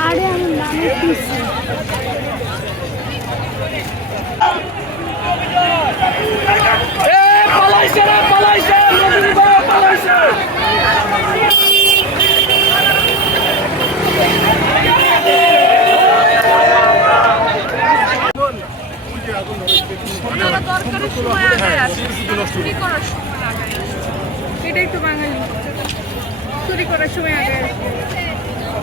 আরে আমার নামে পিসি পালাইছে রে, পালাইছে। পালাইছে দরকারের সময় আগে আসে করার সময় আগে। এটাই তো বাঙালি। চুরি করার সময় আগে আসে।